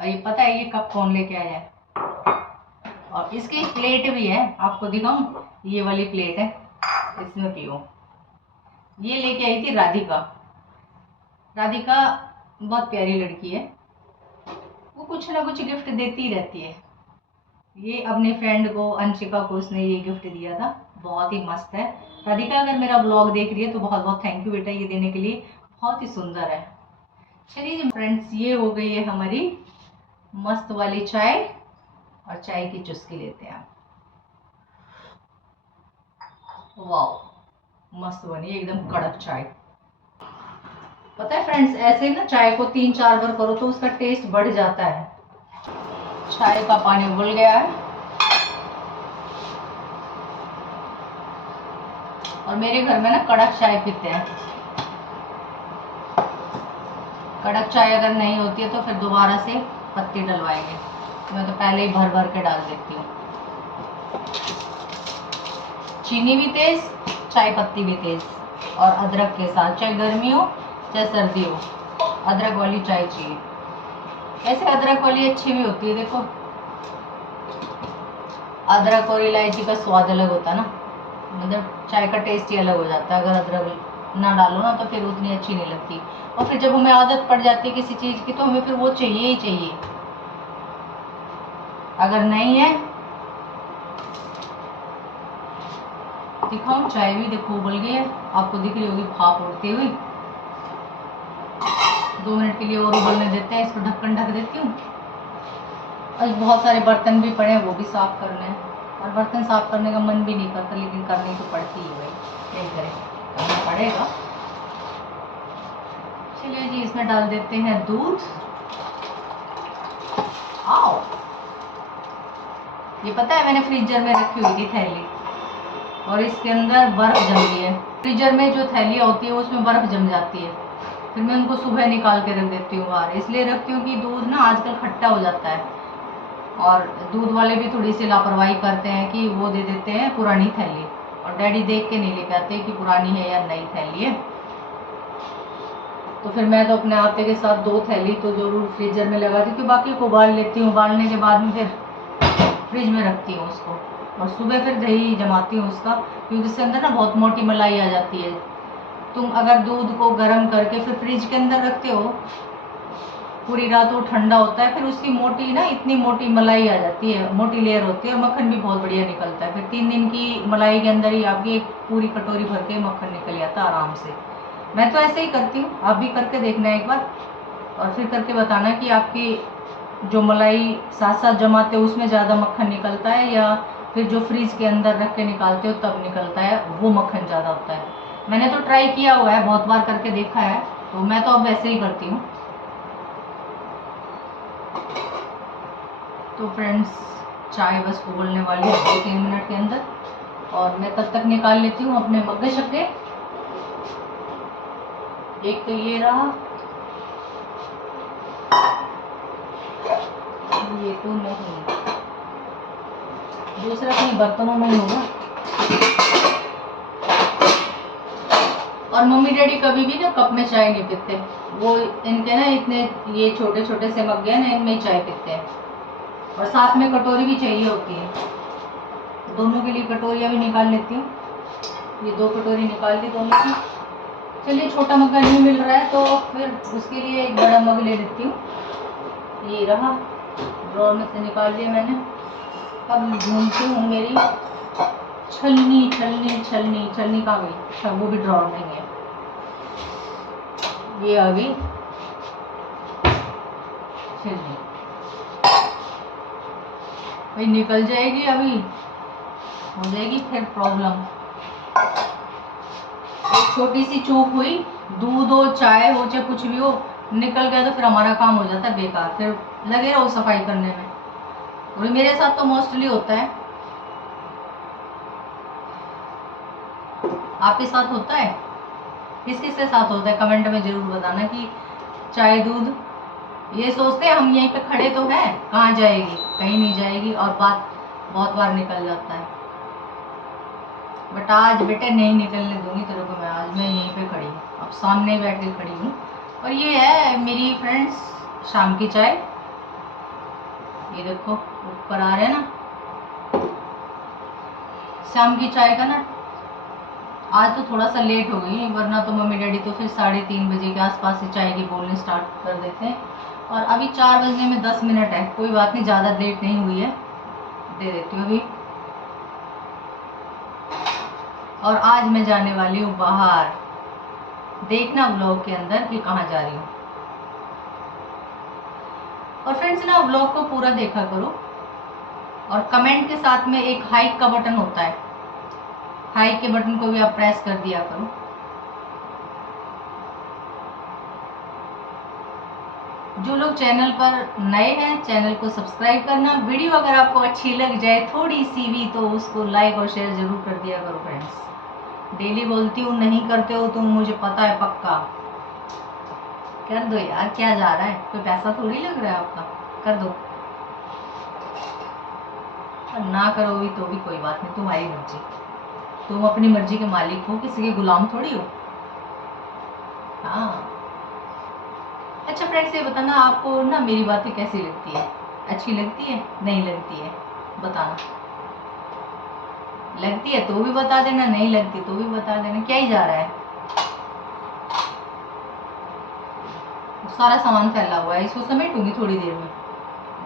और ये पता है ये कप कौन लेके आया है? और इसकी प्लेट भी है, आपको दिखाऊं, ये वाली प्लेट है, इसमें पियो। ये लेके आई थी राधिका। राधिका बहुत प्यारी लड़की है, वो कुछ ना कुछ गिफ्ट देती ही रहती है। ये अपनी फ्रेंड को, अंशिका को, उसने ये गिफ्ट दिया था, बहुत ही मस्त है। राधिका अगर मेरा ब्लॉग देख रही है तो बहुत बहुत थैंक यू बेटा, ये देने के लिए, बहुत ही सुंदर है। चलिए फ्रेंड्स, ये हो गई है हमारी मस्त वाली चाय, और चाय की चुस्की लेते हैं। वाह, मस्त बनी एकदम कड़क चाय। पता है फ्रेंड्स, ऐसे ना चाय को 3-4 बार करो तो उसका टेस्ट बढ़ जाता है। चाय का पानी उबल गया है, और मेरे घर में ना कड़क चाय पीते हैं। कड़क चाय अगर नहीं होती है तो फिर दोबारा से पत्ती डलवाएंगे। मैं तो पहले ही भर भर के डाल देती हूँ। चीनी भी तेज, चाय पत्ती भी तेज, और अदरक के साथ, चाहे गर्मी हो चाहे सर्दी हो, अदरक वाली चाय चाहिए। ऐसे अदरक वाली अच्छी भी होती है, देखो अदरक और इलायची का स्वाद अलग होता है ना, मतलब चाय का टेस्ट ही अलग हो जाता है। अगर अदरक ना डालो ना तो फिर उतनी अच्छी नहीं लगती, और फिर जब हमें आदत पड़ जाती है किसी चीज़ की तो हमें फिर वो चाहिए ही चाहिए। अगर नहीं है, दिखाऊं चाय भी, देखो उबल गई है, आपको दिख रही होगी भाप उड़ती हुई। 2 मिनट के लिए और उबलने देते हैं, इसको ढक्कन ढक देती हूँ। और बहुत सारे बर्तन भी पड़े हैं, वो भी साफ करने हैं, और बर्तन साफ करने का मन भी नहीं करता, लेकिन करनी तो पड़ती है भाई, क्या करें, करना पड़ेगा। चलिए जी, इसमें डाल देते हैं दूध। आओ, ये पता है मैंने फ्रीजर में रखी हुई थी थैली, और इसके अंदर बर्फ जम गई है। फ्रीजर में जो थैलियाँ होती है उसमें बर्फ जम जाती है, फिर मैं उनको सुबह निकाल के रख देती हूँ बाहर। इसलिए रखती हूँ कि दूध ना आजकल खट्टा हो जाता है, और दूध वाले भी थोड़ी सी लापरवाही करते हैं कि वो दे देते हैं पुरानी थैली, और डैडी देख के नहीं लेके आते कि पुरानी है या नई थैली है। तो फिर मैं तो अपने आटे के साथ 2 थैली तो जरूर फ्रीजर में लगा देती हूँ, बाकी को उबाल लेती हूँ, उबालने के बाद में फिर फ्रिज में रखती हूँ उसको, और सुबह फिर दही जमाती हूँ उसका, क्योंकि उसके अंदर ना बहुत मोटी मलाई आ जाती है। तुम अगर दूध को गर्म करके फिर फ्रिज के अंदर रखते हो पूरी रात, वो ठंडा होता है, फिर उसकी मोटी ना इतनी मोटी मलाई आ जाती है, मोटी लेयर होती है, और मक्खन भी बहुत बढ़िया निकलता है। फिर 3 दिन की मलाई के अंदर ही आपकी एक पूरी कटोरी भर के मक्खन निकल जाता है आराम से। मैं तो ऐसे ही करती हूँ, आप भी करके देखना एक बार, और फिर करके बताना कि आपकी जो मलाई साथ साथ जमाते हो उसमें ज़्यादा मक्खन निकलता है, या फिर जो फ्रीज के अंदर रख के निकालते हो तब निकलता है, वो मक्खन ज़्यादा होता है। मैंने तो ट्राई किया हुआ है, बहुत बार करके देखा है, तो मैं तो अब वैसे ही करती हूँ। तो फ्रेंड्स, चाय बस उबलने वाली है 2-3 मिनट के अंदर, और मैं तब तक निकाल लेती हूँ अपने मग्गे शक्के। एक तो ये रहा, ये तो नहीं, दूसरा कहीं बर्तनों में ही होगा। और मम्मी डैडी कभी भी ना कप में चाय नहीं पीते, वो इनके ना इतने ये छोटे छोटे से मग्गे हैं ना, इनमें ही चाय पीते हैं, और साथ में कटोरी भी चाहिए होती है। दोनों के लिए कटोरियाँ भी निकाल लेती हूँ, ये 2 कटोरी निकाल ली दोनों की। चलिए, छोटा मग्गा नहीं मिल रहा है तो फिर उसके लिए एक बड़ा मग ले लेती हूँ। ये रहा, ड्रॉर में से निकाल लिया मैंने। अब ढूंढती हूँ मेरी छलनी, छलनी छलनी छलनी कहाँ गई? अच्छा, वो भी ड्रॉर में ही है, ये आ गई छलनी। भाई निकल जाएगी, अभी हो जाएगी फिर प्रॉब्लम। एक छोटी सी चूक हुई, दूध हो चाय हो चाहे कुछ भी हो, निकल गया तो फिर हमारा काम हो जाता है बेकार, फिर लगे रहो सफाई करने में। वही मेरे साथ तो मोस्टली होता है, आपके साथ होता है? किस किस के साथ होता है कमेंट में जरूर बताना। कि चाय दूध ये सोचते हैं हम यहीं पे खड़े तो हैं, कहाँ जाएगी, कहीं नहीं जाएगी, और बात बहुत बार निकल जाता है। बट आज बेटे नहीं निकलने दूंगी तेरे को, आज मैं यहीं पे खड़ी हूँ, अब सामने बैठ के खड़ी हूँ। और ये है मेरी फ्रेंड्स शाम की चाय, ये देखो ऊपर आ रहे हैं ना। शाम की चाय का ना आज तो थोड़ा सा लेट हो गई, वरना तो मम्मी डैडी तो फिर 3:30 बजे के आसपास से चाय की बोलने स्टार्ट कर देते हैं। और अभी 4 बजने में 10 मिनट है, कोई बात नहीं, ज़्यादा लेट नहीं हुई है, दे देती हूँ अभी। और आज मैं जाने वाली हूँ बाहर, देखना व्लॉग के अंदर कि कहाँ जा रही हूँ। और फ्रेंड्स ना व्लॉग को पूरा देखा करो, और कमेंट के साथ में एक हाइक का बटन होता है, हाइक के बटन को भी आप प्रेस कर दिया करो। जो लोग चैनल पर नए हैं चैनल को सब्सक्राइब करना। वीडियो अगर आपको अच्छी लग जाए थोड़ी सी भी तो उसको लाइक और शेयर जरूर कर दिया करो फ्रेंड्स। डेली बोलती हूँ, नहीं करते हो तुम, मुझे पता है पक्का। कर दो यार, क्या जा रहा है, कोई पैसा थोड़ी लग रहा है आपका, कर दो। और ना करो भी तो भी कोई बात नहीं, तुम्हारी मर्जी, तुम अपनी मर्जी के मालिक हो, किसी के गुलाम थोड़ी हो। हाँ। अच्छा फ्रेंड्स, ये बताना आपको ना मेरी बातें कैसी लगती है, अच्छी लगती है, नहीं लगती है, बताना। लगती है तो भी बता देना, नहीं लगती तो भी बता देना, क्या ही जा रहा है। सारा सामान फैला हुआ है, इसको समेटूंगी थोड़ी देर में,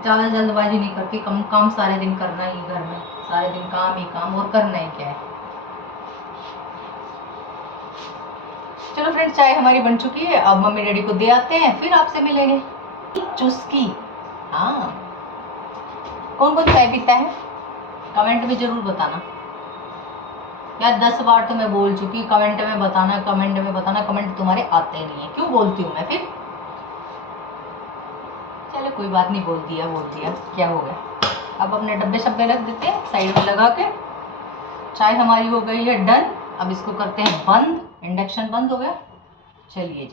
ज़्यादा जल्दबाजी नहीं करती, कम काम सारे दिन करना ही घर में, सारे दिन काम ही काम, और करना ही क्या है। चलो फ्रेंड्स, चाय हमारी बन चुकी है, अब मम्मी डैडी को दे आते हैं, फिर आपसे मिलेंगे। चुस्की, हाँ, कौन कौन चाय पीता है कमेंट में जरूर बताना यार। 10 बार तो मैं बोल चुकी, कमेंट में बताना, कमेंट में बताना, कमेंट तुम्हारे आते नहीं है, क्यों बोलती हूँ मैं फिर। चलो कोई बात नहीं, बोल दिया, क्या हो गया। अब अपने डब्बे शब्बे रख देते हैं साइड में लगा के। चाय हमारी हो गई है डन, अब इसको करते हैं बंद, इंडक्शन बंद हो गया। चलिए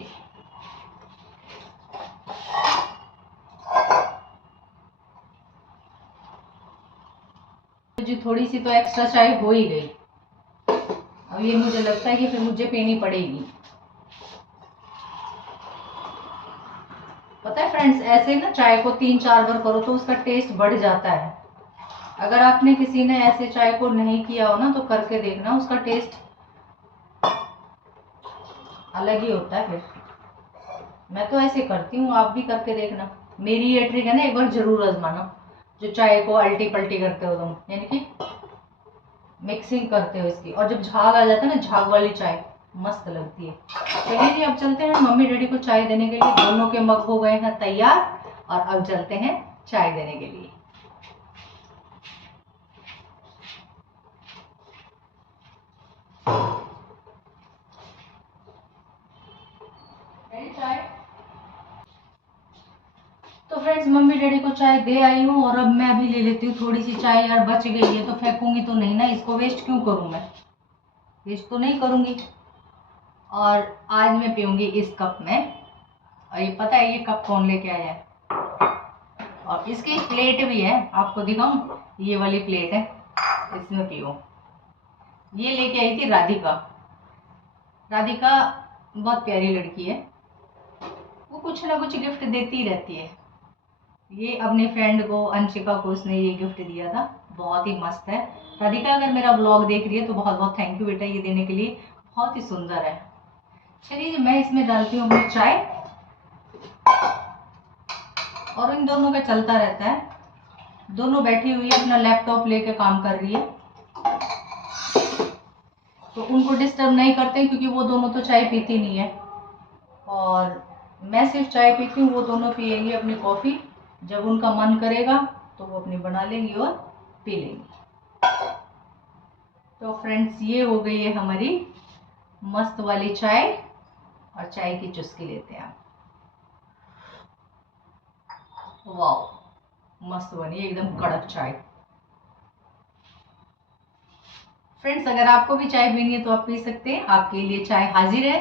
जी थोड़ी सी तो एक्स्ट्रा चाय हो ही गई, अब ये मुझे लगता है कि फिर मुझे पीनी पड़ेगी। पता है फ्रेंड्स, ऐसे ना चाय को 3-4 बार करो तो उसका टेस्ट बढ़ जाता है। अगर आपने किसी ने ऐसे चाय को नहीं किया हो ना तो करके देखना, उसका टेस्ट अलग ही होता है। फिर मैं तो ऐसे करती हूँ, आप भी करके देखना। मेरी ये ट्रिक है ना, एक बार जरूर आजमाना। जो चाय को अल्टी पल्टी करते हो तुम, यानी कि मिक्सिंग करते हो इसकी, और जब झाग आ जाता है ना, झाग वाली चाय मस्त लगती है। चलिए जी, अब चलते हैं मम्मी डैडी को चाय देने के लिए, दोनों के मग हो गए हैं तैयार, और अब चलते हैं चाय देने के लिए। चाय तो फ्रेंड्स, मम्मी डैडी को चाय दे आई हूँ, और अब मैं भी ले लेती हूँ थोड़ी सी चाय। यार बच गई है तो फेंकूंगी तो नहीं ना, इसको वेस्ट क्यों करूँ मैं, वेस्ट तो नहीं करूंगी। और आज मैं पीऊंगी इस कप में, और ये पता है ये कप कौन लेके आया है, और इसकी प्लेट भी है, आपको दिखाऊं, ये वाली प्लेट है, इसमें पियो। ये लेके आई थी राधिका। राधिका बहुत प्यारी लड़की है, वो कुछ ना कुछ गिफ्ट देती रहती है। ये अपनी फ्रेंड को, अंशिका को, उसने ये गिफ्ट दिया था, बहुत ही मस्त है। राधिका अगर मेरा ब्लॉग देख रही है तो बहुत बहुत थैंक यू बेटा, ये देने के लिए, बहुत ही सुंदर है। चलिए मैं इसमें डालती हूँ अपनी चाय, और इन दोनों का चलता रहता है। दोनों बैठी हुई है, अपना लैपटॉप लेके काम कर रही है, तो उनको डिस्टर्ब नहीं करते क्योंकि वो दोनों तो चाय पीती नहीं है, और मैं सिर्फ चाय पीती हूँ, वो दोनों पियेंगे अपनी कॉफ़ी। जब उनका मन करेगा तो वो अपनी बना लेंगी और पी लेंगी। तो फ्रेंड्स, ये हो गई है हमारी मस्त वाली चाय, और चाय की चुस्की लेते हैं आप। वाह, मस्त बनी एकदम कड़क चाय। फ्रेंड्स, अगर आपको भी चाय पीनी है तो आप पी सकते हैं, आपके लिए चाय हाजिर है।